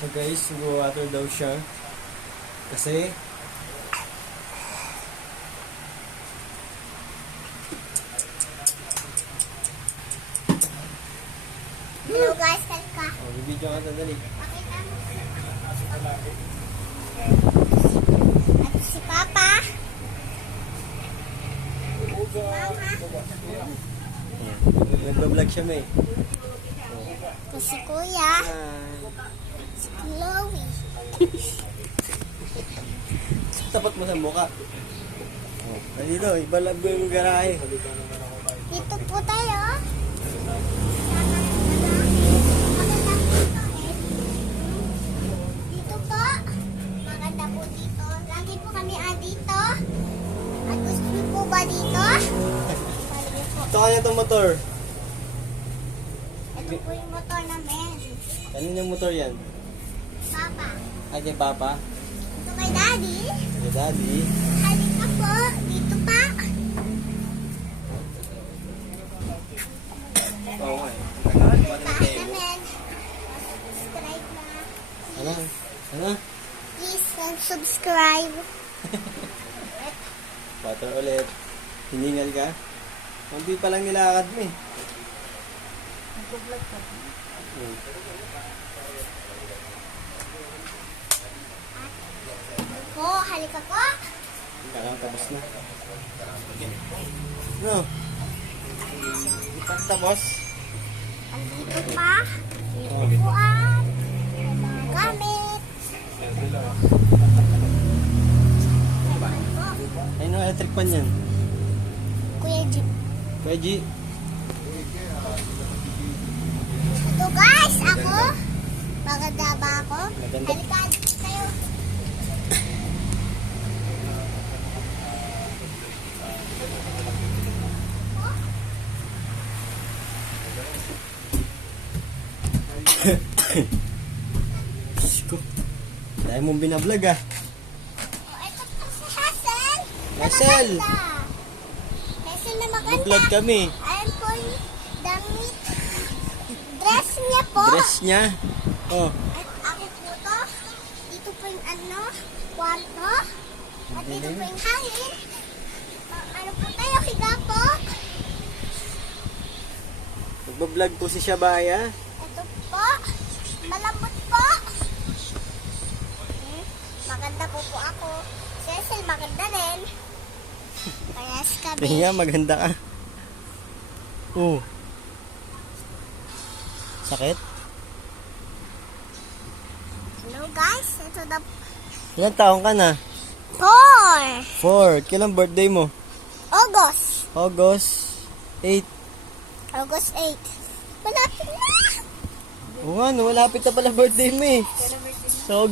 siya guys, water daw siya. Kasi Hello guys, kalka. oh, bibidyo ka dali. Pakita mo. At si Papa. Mama. Nagbablog siya may. At si Kuya. Si Chloe. Tapat mo sa mukha. Oh, dito, ibalag mo yung garahe. Dito po tayo. Dito po. Maganda po dito. Lagi po kami dito. At gusto niyo po ba dito? Balik po. Ito kanya itong motor. Ito po yung motor namin. Kaninang motor yan? Papa. Ay, kay Papa. Ito kay Daddy. Kay Daddy. Halika po. Dito pa. Oo nga eh. Namin. Subscribe na. Ano? Ano? Please subscribe. Water ulit. Hiningal ka? Hindi pa lang nilakad mo eh. Nag-vlog ka. Po, halika po. Kalang tapos na. No? Tapos? Andito pa. Upuan. May mga gamit. Ay, no, electric pan yan. Kuya Jeep. Kuya G. Ito guys, ako. Maganda ba ako? Maganda. Halika kayo. Siko. Dahil mong binablog ah. Oh, ito po si Hazel. Na Hazel! maganda. Hazel na maganda. Nag-vlog kami. Ayan po yung damit. Dress niya po. Dress niya. Oh. At ako po to. Dito po yung kwarto. At dito po yung hangin. Ano po tayo, higa po. Nagbablog po si Shabaya. Ito po. Malambot po. Maganda po ako. Cecil, maganda din. Kaya skabi. Kaya maganda ka. Oh. Sakit? Hello guys, ito na Ilang taong ka na? 4 4. Kailan birthday mo? August. August 8. August 8. Malapit na. Oo nga, no, malapit na pala birthday mo eh. Sa August